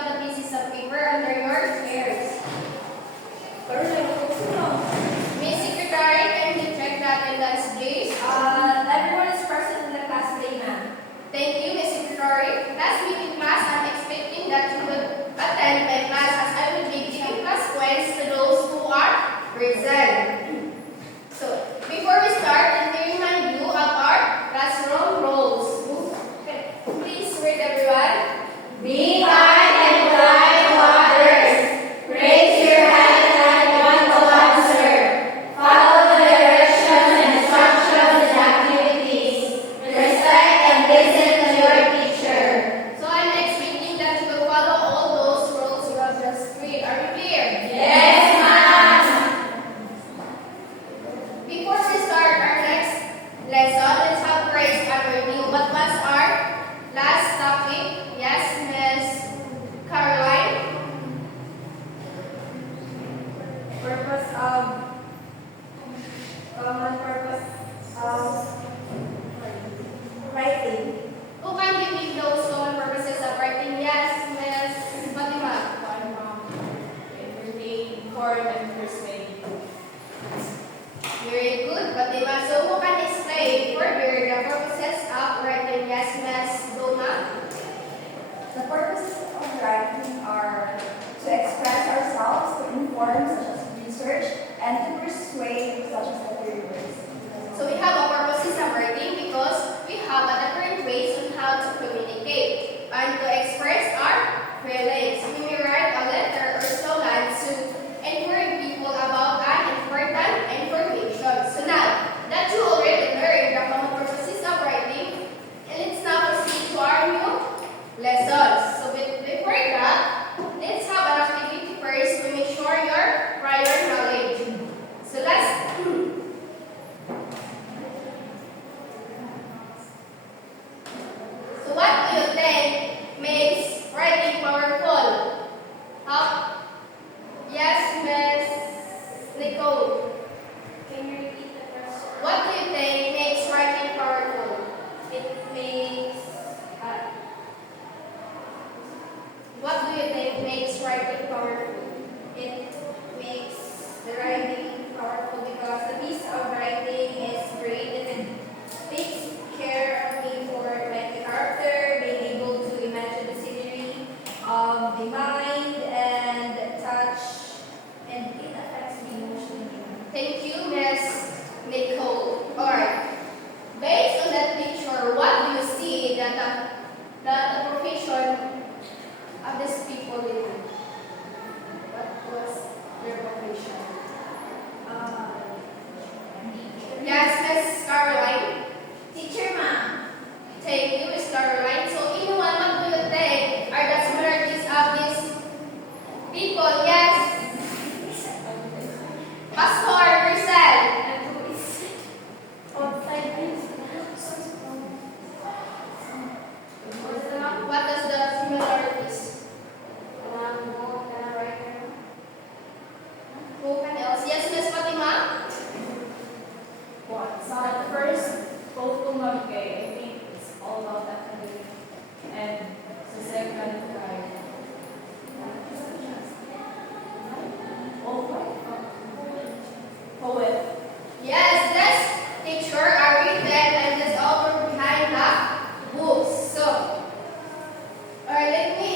have the pieces of paper under your chairs. Miss Secretary, can you check the attendance, please? Everyone is present in the class today, ma'am. Thank you, Miss Secretary. Last meeting class, I'm expecting that you would attend my class as I will be giving class points to those who are present. So, before we start, let me remind you of our classroom rules. Okay. Please read, everyone. Be kind and polite to others. Raise your hand and want to answer. Follow the directions and instructions and activities. Respect and listen to your teacher. So, I'm expecting that you will follow all those rules you have just read. Are you clear? Yes, ma'am. Before we start our next lesson, let's have praise and review. What was our last topic? Yes, Miss Caroline? Purpose of common purpose of writing. Who can give me those common purposes of writing? Yes, Miss Fatima. Entertain, inform, and persuade. Very good, Fatima. So who can explain further the purposes of writing? Yes, Miss Doma. The purposes of writing are to express ourselves, to inform, such as research, and to persuade, such as theories. So we have a purposes of writing because we have a different ways on how to communicate and to express our feelings. We may write a letter or slogan to inform people about an important information. So now that you already learned the common purposes of writing, let's now proceed to our new lessons. So before that, let's have an activity first to make sure your prior knowledge. So let's So what do you think makes writing powerful? Yes, Miss Nicole. Can you repeat the question? What do you think makes writing powerful? It makes What do you think makes writing powerful? it makes the writing powerful because the piece of writing is great and it takes care of me for like the character, being able to imagine the scenery of the mind and touch, and it affects me emotionally. Thank you, Miss Nicole. Alright. Based on that picture, what do you see that the profession of these people do? What was their profession? Yes, Miss Caroline. Teacher, ma'am. Thank you, Miss Caroline. So, anyone, what do you think are the similarities of these people? Yes. Pastor Marcel. What is the similarities? Who can else? Yes, Miss Fatima. So at first, Totumabke, I think it's all about academic. And the second, poet. Yes, this picture are written and this all behind the books. So, let me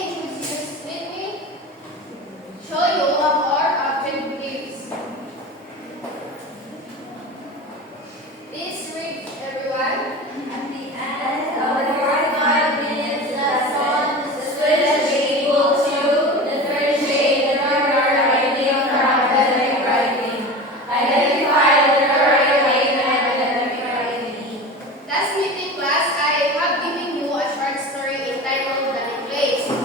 show you of our objectives. Please read, everyone. At the end of the 45 minutes lesson, the students will be able to differentiate literary writing from academic writing, identify literary writing and academic writing. Last meeting class, I have given you a short story entitled The Necklace.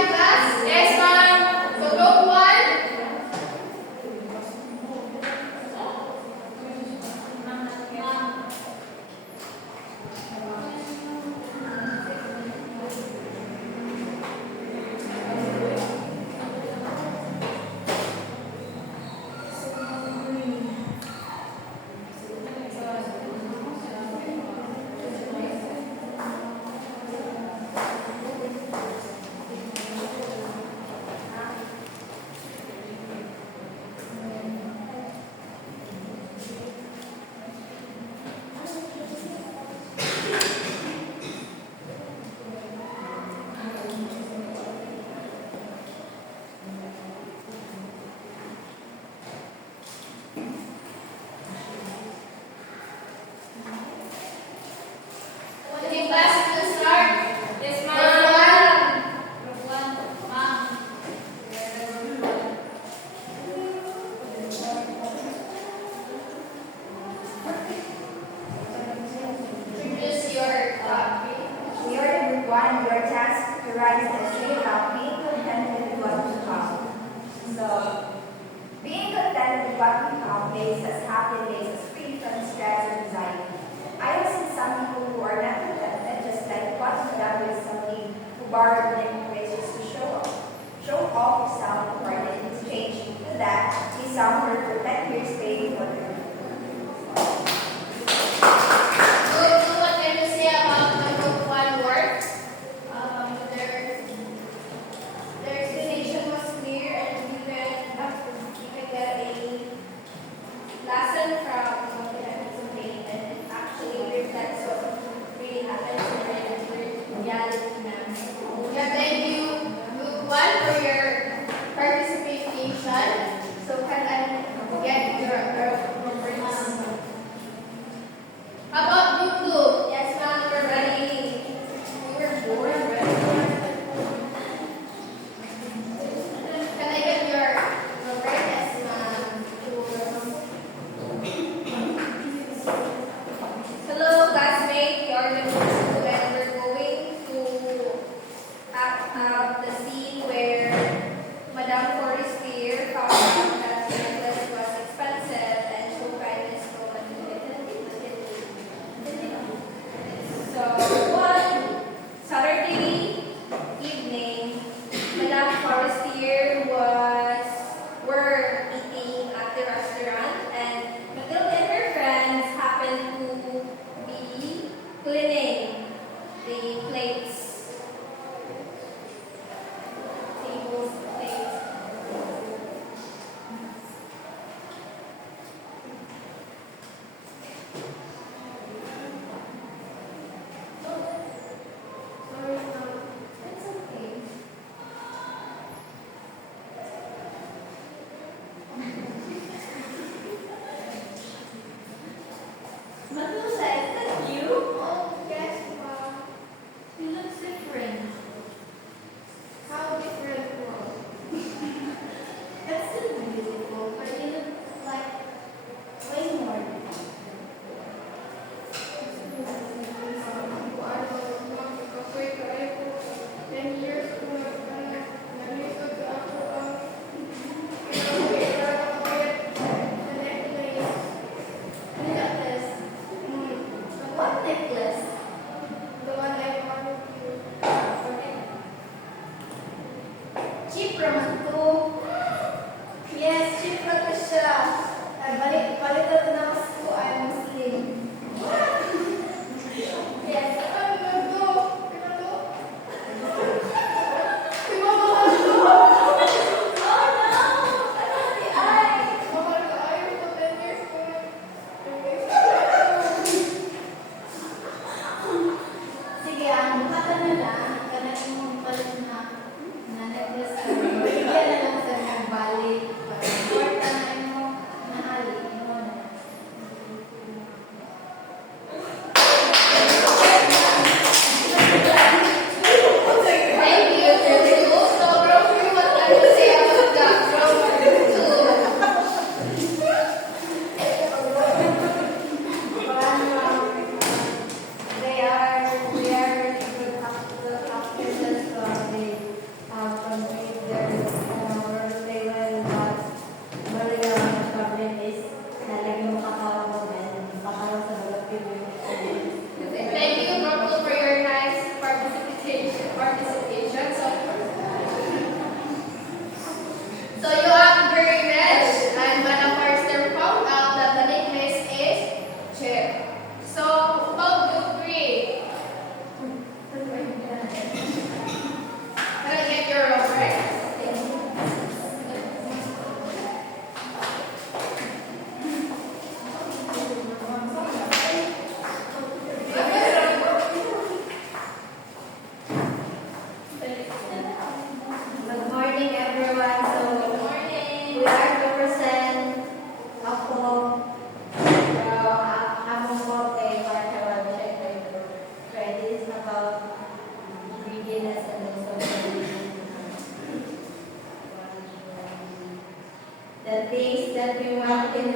line, class. Yes, ma'am. So group 1. Okay, class, let's start. Yes, ma'am. Group 1. Ma'am. Introduce your topic. We are the group 1, your task to write an essay about being contented with what we have. So, being contented with what we have makes us happy, makes us free from stress and anxiety. I have seen some people who are not contented, just like what we have with somebody who borrowed living ways just to show off yourself, or in exchange to that, he someone will protect your space for them. Group 2, what can you say about the group 1 work? Their explanation was clear, and you can get a lesson from something that was made, and it actually reflects what really happens in reality now. Yeah, thank you, group 1, for your participation. So can I get your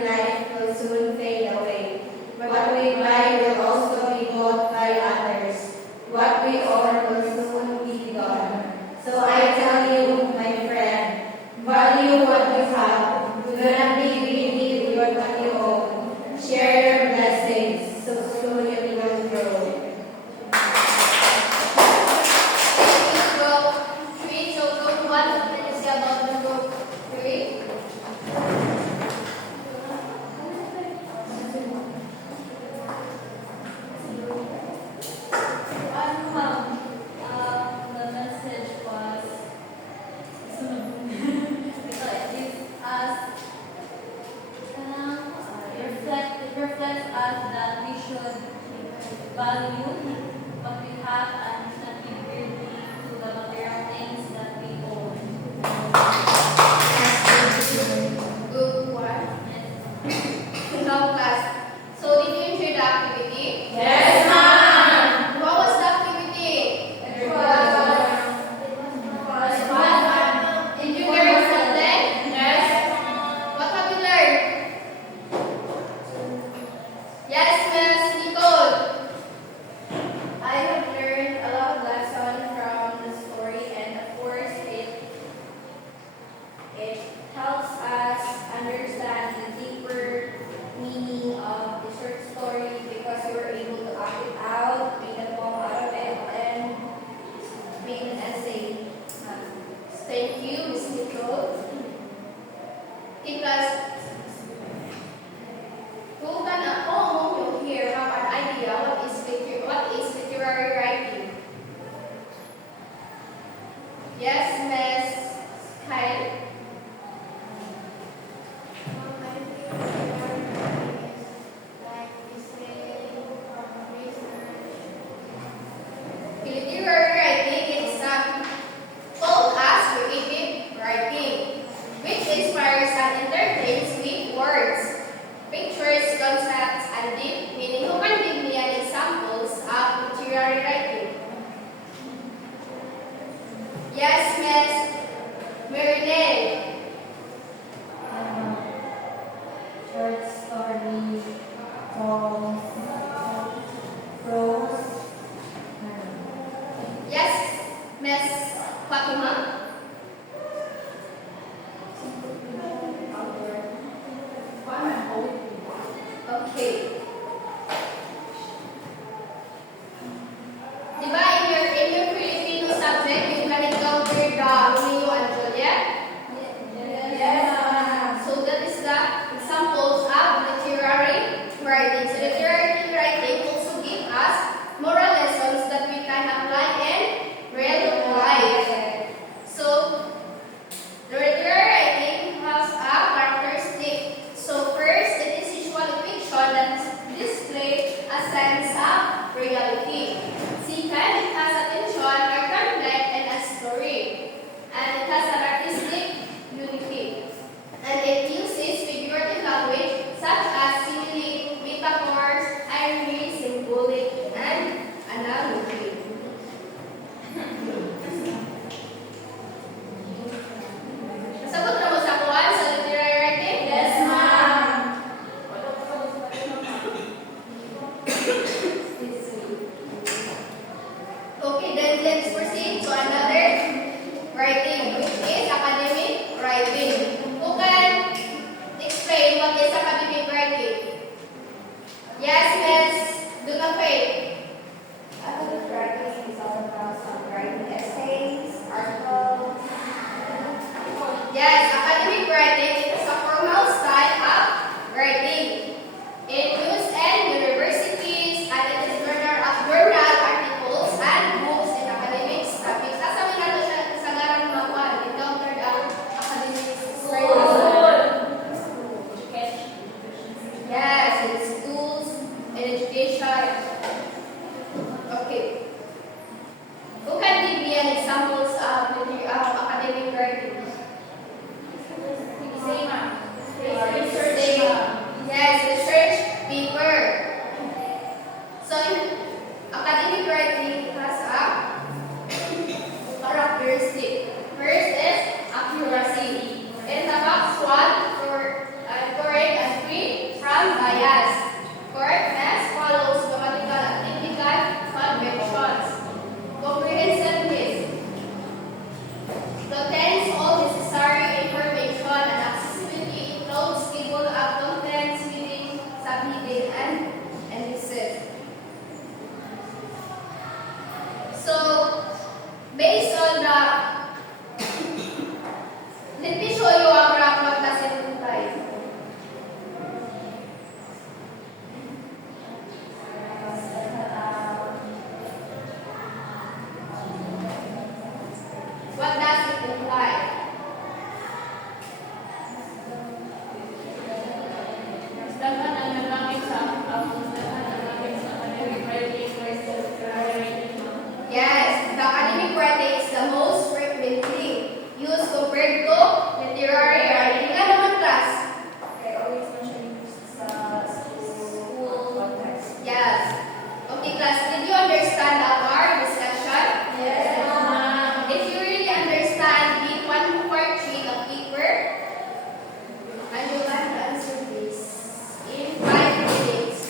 life will soon fade away. What we buy will also be bought by others. What we own will soon be gone. So I tell you, my friend, value what you have. Do not be greedy with what you own. Share your blessings, so soon you will grow. Group 3, so group 1, what can you say about the group 3? The message was it gives us it reflects us that we should value what we have and not be greedy to the material things that we own. Group 1. Now class. So did you enjoy the activity? Yes, ma'am. What was the activity? Did you learn something? Yes. What have you learned? Yes, Miss Nicole. I have learned a lot of lessons from the story, and of course, it helps us understand the deeper meaning of the short story because you were able to act it out, make a poem out of it, and make an essay. Thank you, Miss Nicole. Okay, class. Who can among you here have an idea what is literary writing? Yes, Miss Kyle. Literary writing is called as creative writing, which inspires and entertains with words, pictures, concepts, and deep meaning. Who can give me an examples of literary writing? Yes, Miss Marinelle. Short story, poems, prose. Yes, Miss Fatima. Okay. Diba in your Filipino subject, you can encounter the Romeo and Juliet? So that is the examples of literary writing. So literary writing also give us moral lessons that we can apply in real life. So the literary writing has a characteristic. So first, it is usually fiction that is some bias. Correctness follows grammatical and technical conventions. Comprehensive list contains all necessary information and accessibility includes table of contents, heading, subheading, and indices. So, based on the, let me show you a graph what does it imply. What does it imply? Sedangkan ang nagamit sa output, sedangkan ang nagamit sa academic writing versus writing. Yes, the academic writing is the most frequently used compared to literary writing. Nga naman, class? Okay, always mention sa school context. Yes. Okay, class, did you understand our discussion? Yes, ma'am. If you really understand the 1 part sheet of paper, and you can answer this in 5 minutes.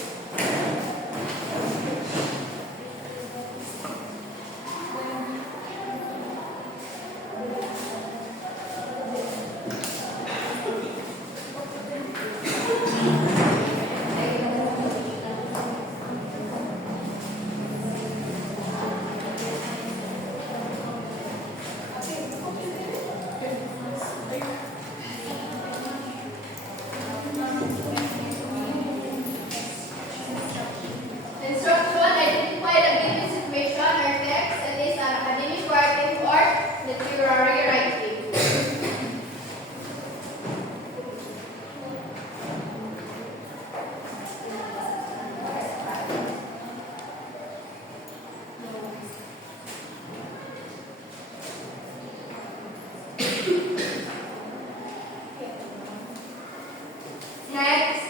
Instruction, identify the given situation or text that is an academic writing or literary writing. Next.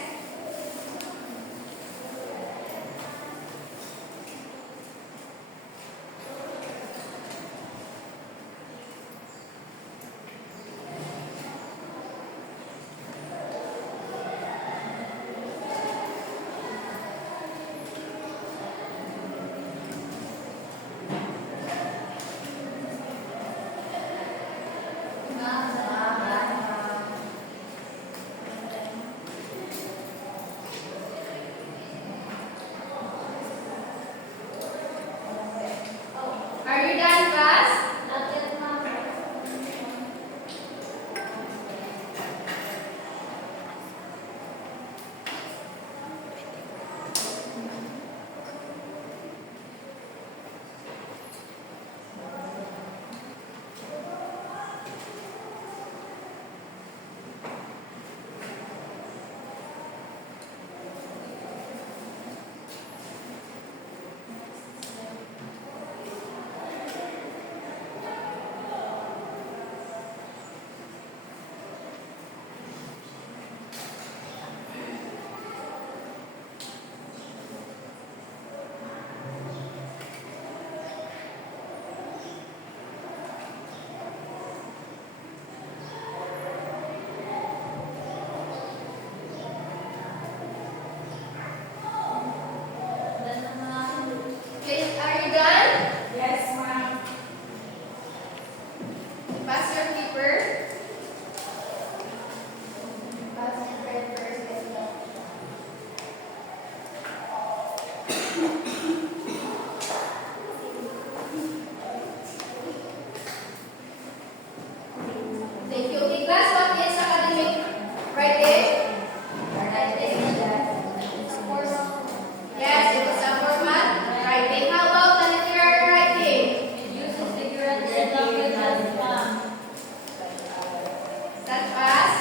Are you done, class? Not yet, ma'am. Then, Please, are you done? Yes, ma'am. Pass your paper. Pass your paper first. Let's go. Thank you. Okay, class, what is academic writing? Yes, it is a formal writing. How about the literary writing? It uses figurative languages, ma'am. Such as?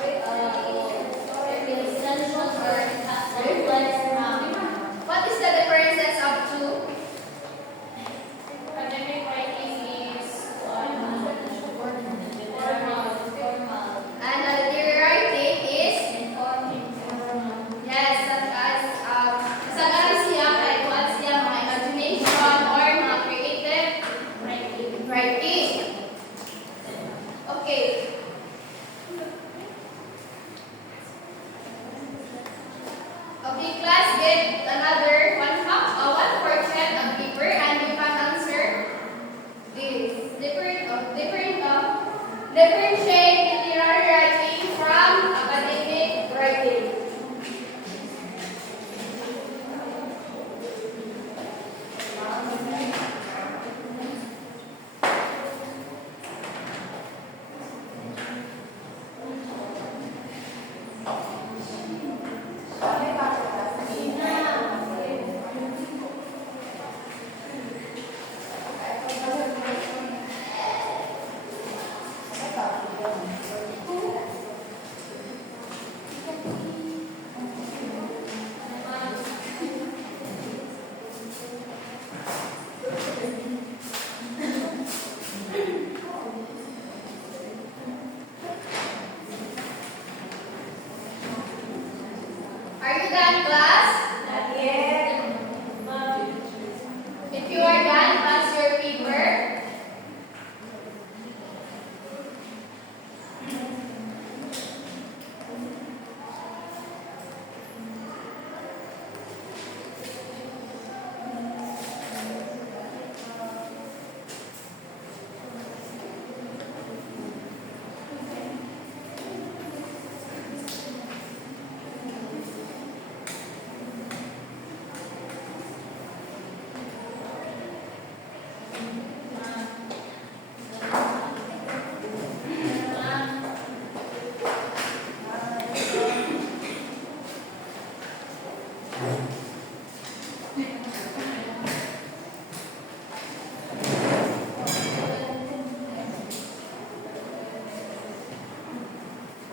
It is essential or it has complex, ma'am. What is the difference get another one portion of paper and you can answer this. Differentiate literary writing from academic writing. Are you done, class? Not yet. If you are done, pass your paper.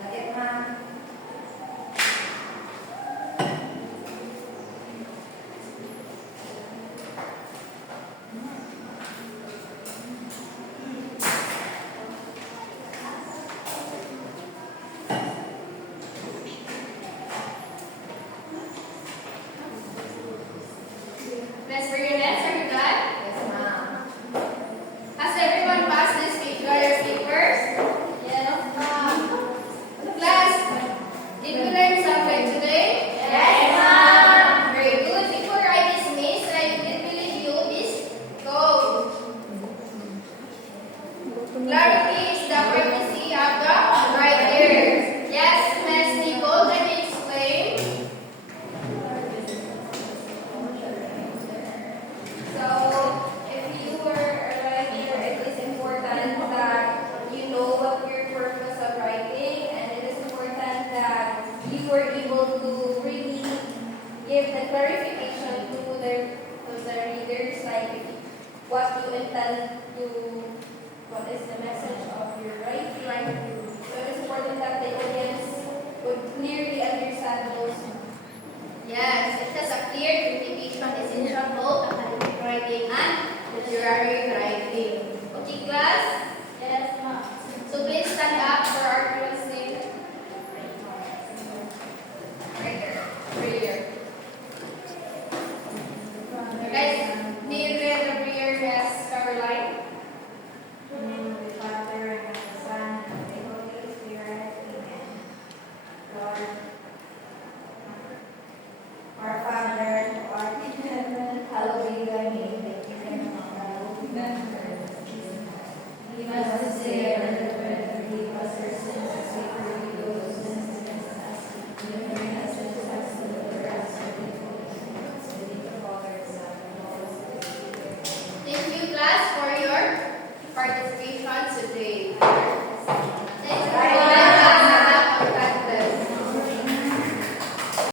Not yet, ma'am. Miss Bernadette, are you done? Yes, ma'am. Has everyone passed this papers? Yes, ma'am. Class, did we learn something today? Yes, ma'am. Very good. Before I dismiss, I will believe you this code. Clarity is the privacy of the writer. Yes, Miss Nicole, can you explain? So, if you were a writer, it is important that you know what your purpose of writing, and it is important that you were able to really give the clarification to the readers, like what you intend to, what is the message of your writing. So it is important that the audience would clearly understand those. Yes, it has a clear definition essential both academic writing and literary writing. Okay, class? Yes, ma'am. So please stand up